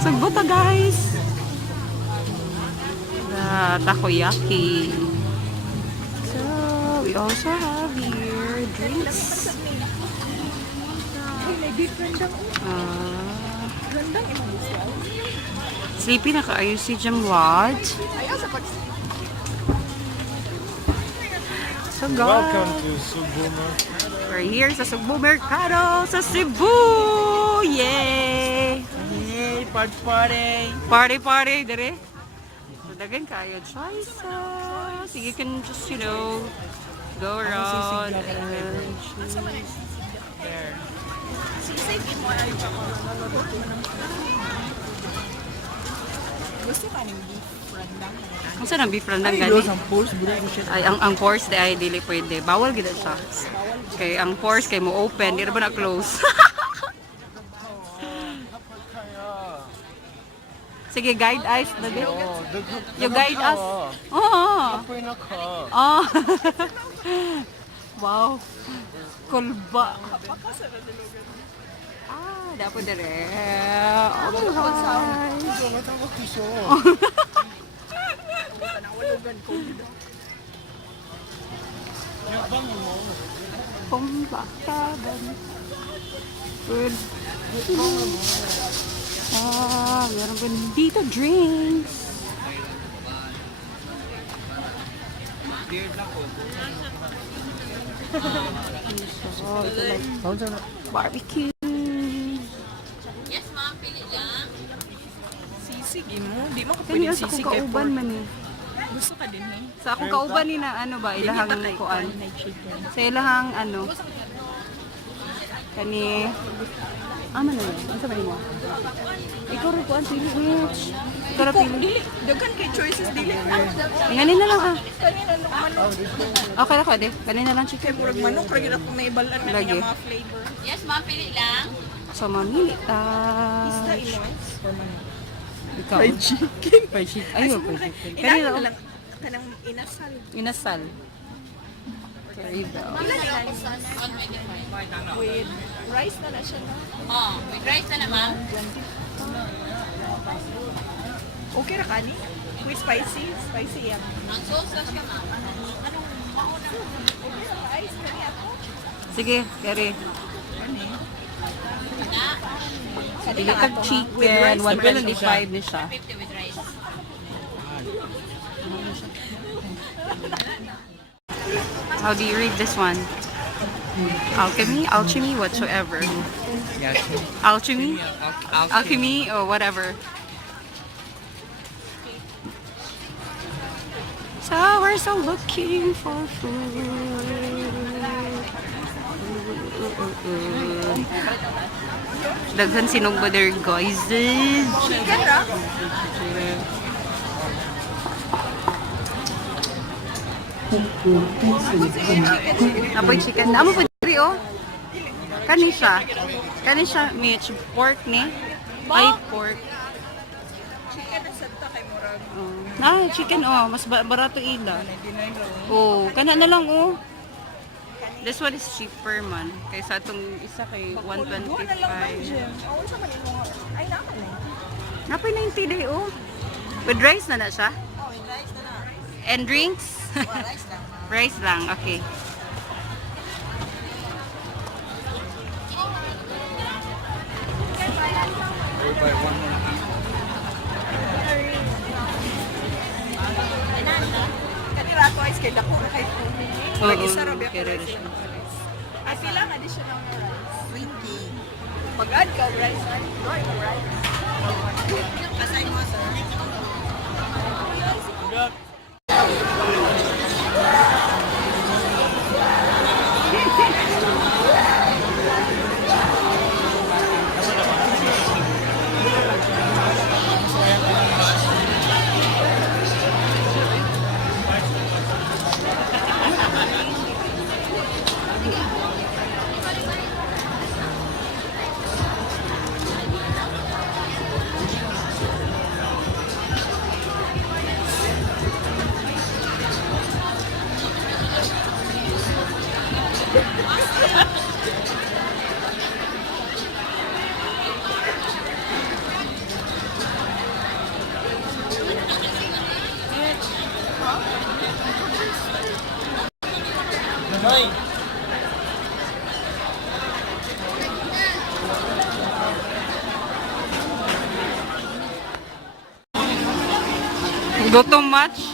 Sugbo to, guys. Takoyaki. So, we also have here drinks. Sleepy na kaayo si Jamwad. So guys, welcome to Sugbo Mercado. We're here sa Sugbo Mercado sa Cebu. Yay! Yay, party! Party dire. So dagan kayo choices. You can just, you know, go around and choose. There. Gusto ka ng beef rendang? Kung saan ang beef rendang gani? Ay, ang pores di ay dili pwede. Bawal gid siya. Kay ang pores kay mo open, di ra ba na close. Sige, guide us na din. You guide us. Oh. Oh. Wow. Kulba. Dapat dire. Good. Meron pa dito drinks. Barbecue. Yes, ma'am. Pili lang. Sisig mo. Di mo ka Kanya pwedeng sa sisig akong kauban man eh. Gusto ka din eh. Sa akong kauban ni na ano ba, ilahang kuan. Sa ilahang ano. Kani man na. Ano ba mo? Ikaw rin kuan pili which. Ikaw rin pili. Dagan kay choices dili. Nganin na lang ah. Kanina nung manok. Okay na ko de. Kanina lang chicken. Murag manok ra gyud ako may balan na Lagi. mga flavor. Yes, ma'am. Pili lang. So mamili ta. Isda Illinois or manok. Ikaw. Fried chicken. Fried chicken. Ayun, fried chicken. Kanina Kanina lang kanang inasal. inasal. Very well. With rice na siya no? Oh, with rice na ma'am. Okay ra kani? With spicy? Spicy yan. Ang sauce lang siya, ma'am. Okay ra rice kani ako. Sige, Gary. Pili kag chicken. 125 ni siya. 50 with rice. How do you read this one? Alchemy, whatsoever. Alchemy, alchemy, or whatever. So we're still looking for food. Daghan sinog ba there, guys? Chicken ra? Apoy chicken. Amo po diri oh. Kani siya. Kani siya meat pork ni. Ay pork. Chicken na santa kay murag. Chicken oh, mas barato ila. Oh, kana na lang oh. This one is cheaper man. Kaysa itong isa kay 125. Oo, sa man mo. Ay naman eh. Napay 90 day oh. With rice na siya. Oh, with rice na na. And drinks? Rice lang. Rice lang, okay. Kanila ako ay kay dako na kay Tumi. Oo, Mag-isa ra biya kaya rice. rin siya. At sila ang additional na rice. 20. Pag-add ka og rice, go yung rice. Asay mo, sir. Go too much.